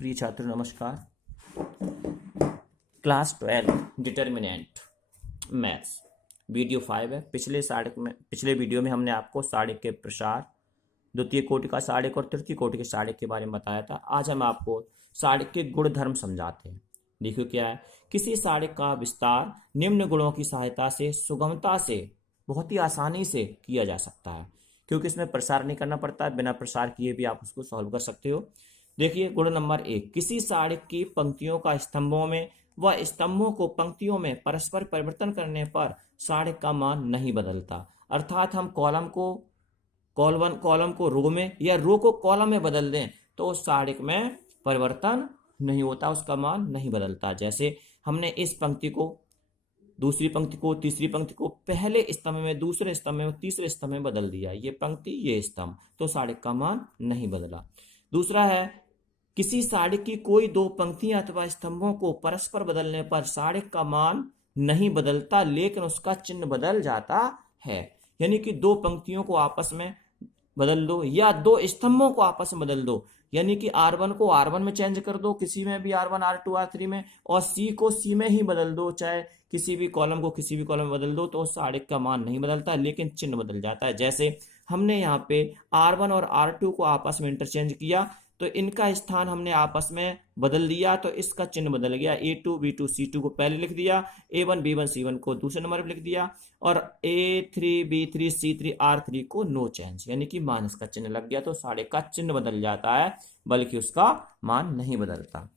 प्रिय छात्र नमस्कार। क्लास 12 डिटर्मिनेंट मैथ्स वीडियो 5 है। पिछले वीडियो में हमने आपको साड़िक के प्रसार, द्वितीय कोटि का साड़िक और तृतीय कोटि के साड़िक के बारे में बताया था। आज हम आपको साड़िक के गुण धर्म समझाते हैं। देखिए क्या है, किसी साड़िक का विस्तार निम्न गुणों की सहायता से सुगमता से बहुत ही आसानी से किया जा सकता है, क्योंकि इसमें प्रसार नहीं करना पड़ता है। बिना प्रसार किए भी आप उसको सॉल्व कर सकते हो। देखिए गुण नंबर 1, किसी साड़िक की पंक्तियों का स्तंभों में व स्तंभों को पंक्तियों में परस्पर परिवर्तन करने पर साड़िक का मान नहीं बदलता। अर्थात हम कॉलम को रो में या रो को कॉलम में बदल दें तो उस साड़िक में परिवर्तन नहीं होता, उसका मान नहीं बदलता। जैसे हमने इस पंक्ति को दूसरी पंक्ति को तीसरी पंक्ति को पहले स्तंभ में दूसरे स्तंभ में तीसरे स्तंभ में बदल दिया, ये पंक्ति ये स्तंभ, तो साड़िक का मान नहीं बदला। दूसरा है, किसी साड़िक की कोई दो पंक्तियां अथवा स्तंभों को परस्पर बदलने पर साड़िक का मान नहीं बदलता, लेकिन उसका चिन्ह बदल जाता है। यानी कि दो पंक्तियों को आपस में बदल दो या दो स्तंभों को आपस में बदल दो, यानी कि R1 को R1 में चेंज कर दो, किसी में भी R1 R2 R3 में, और C को C में ही बदल दो, चाहे किसी भी कॉलम को किसी भी कॉलम में बदल दो, तो साड़िक का मान नहीं बदलता, लेकिन चिन्ह बदल जाता है। जैसे हमने यहाँ पे R1 और R2 को आपस में इंटरचेंज किया, तो इनका स्थान हमने आपस में बदल दिया, तो इसका चिन्ह बदल गया। A2 B2 C2 को पहले लिख दिया, A1 B1 C1 को दूसरे नंबर पर लिख दिया, और A3 B3 C3 R3 को नो चेंज, यानी कि माइनस का चिन्ह लग गया, तो साड़िक का चिन्ह बदल जाता है, बल्कि उसका मान नहीं बदलता।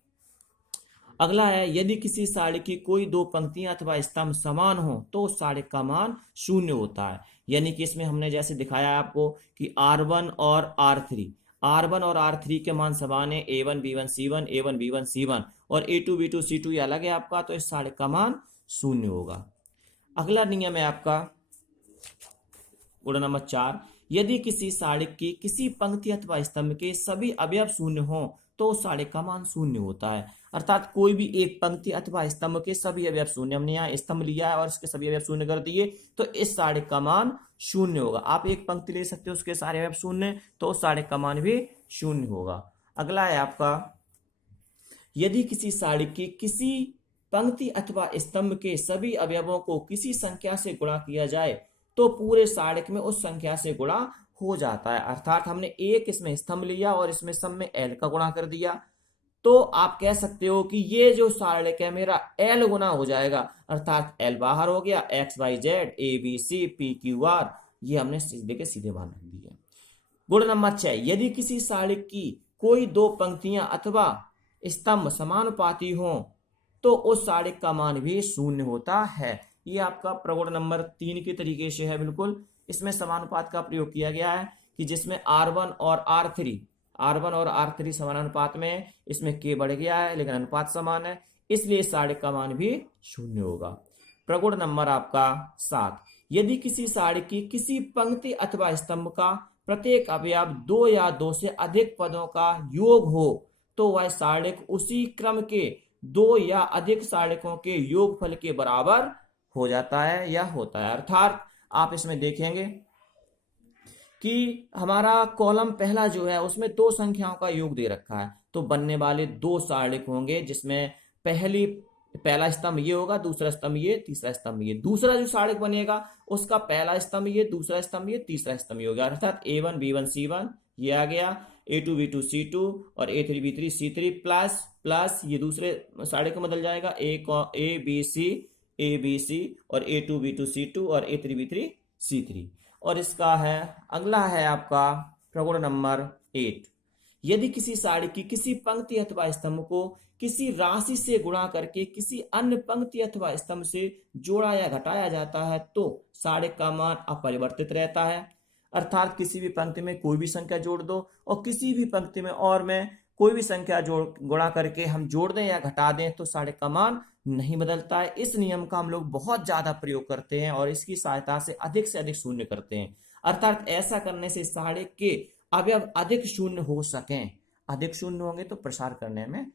अगला है, यदि किसी साड़िक की कोई दो पंक्तियां अथवा स्तंभ समान हो तो उस साड़िक का मान शून्य होता है। यानी कि इसमें हमने जैसे दिखाया आपको कि R1 और R3 के मान समान है, A1 B1 C1 A1 B1 C1, और A2 B2 C2 ये अलग है आपका, तो इस साड़िक का मान शून्य होगा। अगला नियम है आपका गुण नंबर 4, यदि किसी साड़िक की किसी पंक्ति अथवा स्तंभ के सभी अवयव शून्य हो तो उस साड़िक का मान शून्य होता है। अर्थात कोई भी एक पंक्ति अथवा स्तंभ के सभी अवयव शून्य, हमने यहाँ स्तंभ लिया है और इसके सभी अवयव शून्य कर दिए, तो इस साड़िक का मान शून्य होगा। आप एक पंक्ति ले सकते हो, उसके सारे अवयव शून्य, तो उस साड़िक का मान भी शून्य होगा। अगला है आपका, यदि किसी साड़िक की किसी पंक्ति अथवा स्तंभ के सभी अवयवों को किसी संख्या से गुणा किया जाए तो पूरे साड़िक में उस संख्या से गुणा हो जाता है। अर्थात हमने एक इसमें स्तंभ लिया और इसमें सब में L का गुणा कर दिया, तो आप कह सकते हो कि ये जो साड़िक है मेरा L गुना हो जाएगा। अर्थात L बाहर हो गया, X Y Z A B C P Q R, ये हमने सीधे के सीधे मान रख दिए। गुण नंबर 6, यदि किसी साड़िक की कोई दो पंक्तियां अथवा स्तंभ समानुपाती हो तो उस साड़िक का मान भी शून्य होता है। ये आपका प्रगुण नंबर 3 के तरीके से है। बिल्कुल इसमें समानुपात का प्रयोग किया गया है कि जिसमें R1 और R3 समानुपात में है, इसमें K बढ़ गया है लेकिन अनुपात समान है, इसलिए साड़िक का मान भी शून्य होगा। प्रगुण नंबर आपका 7, यदि किसी साड़िक की किसी पंक्ति अथवा स्तंभ का प्रत्येक अवयव दो या दो से अधिक पदों का योग हो तो वह साड़िक उसी क्रम के दो या अधिक साड़िकों के योगफल के बराबर हो जाता है या होता है। अर्थात आप इसमें देखेंगे कि हमारा कॉलम पहला जो है उसमें दो संख्याओं का योग दे रखा है, तो बनने वाले दो साड़िक होंगे जिसमें पहला स्तंभ ये होगा, दूसरा स्तंभ ये, तीसरा स्तंभ ये। दूसरा जो साड़िक बनेगा उसका पहला स्तंभ ये, दूसरा स्तंभ ये, तीसरा स्तंभ ये होगा। अर्थात A1 B1 C1 ये आ गया, A2 B2 C2 और A3 B3 C3 प्लस ये दूसरे साड़िक में बदल जाएगा, A B C और A2 B2 C2 और A3 B3 C3। और इसका है अगला है आपका प्रगुण नंबर 8, यदि किसी साड़िक की किसी पंक्ति अथवा स्तंभ को किसी राशि से गुणा करके किसी अन्य पंक्ति अथवा स्तंभ से जोड़ा या घटाया जाता है तो साड़िक का मान अपरिवर्तित रहता है। अर्थात किसी भी पंक्ति में कोई भी संख्या जोड़ दो और किसी भी पंक्ति में और में कोई भी संख्या गुणा करके हम जोड़ दें या घटा दें तो साड़िक का मान नहीं बदलता है। इस नियम का हम लोग बहुत ज्यादा प्रयोग करते हैं और इसकी सहायता से अधिक शून्य करते हैं। अर्थात ऐसा करने से साड़िक के अवयव अधिक शून्य हो सकें, अधिक शून्य होंगे तो प्रसार करने में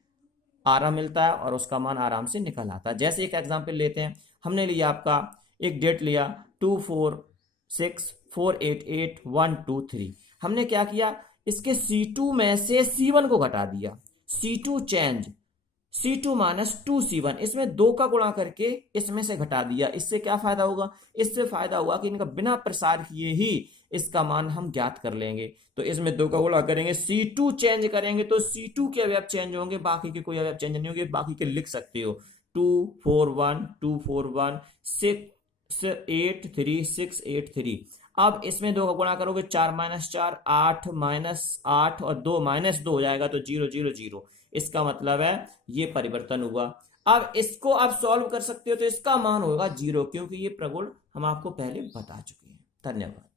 आराम मिलता है और उसका मान आराम से निकल आता है। जैसे एक एग्जांपल लेते हैं, हमने लिया आपका एक डेट लिया 246488123, हमने क्या किया, इसके C2 में से C1 को घटा दिया, C2 change C2 minus 2C1, इसमें 2 का गुणा करके इसमें से घटा दिया। इससे क्या फायदा होगा? इससे फायदा हुआ कि इनका बिना प्रसार किए ही इसका मान हम ज्ञात कर लेंगे। तो इसमें 2 का गुणा करेंगे, C2 चेंज करेंगे तो C2 के अवयव चेंज होंगे, बाकी के कोई अवयव चेंज नहीं होंगे। बाकी के लिख सकते हो 2 4 1 2 4 1 6 8 3 6 8 3। अब इसमें 2 का गुणा करोगे 4 माइनस 4 8 माइनस 8 और 2 माइनस 2 हो जाएगा तो 0 0 0। इसका मतलब है ये परिवर्तन हुआ। अब इसको आप सॉल्व कर सकते हो तो इसका मान होगा 0, क्योंकि ये प्रगुण हम आपको पहले बता चुके हैं। धन्यवाद।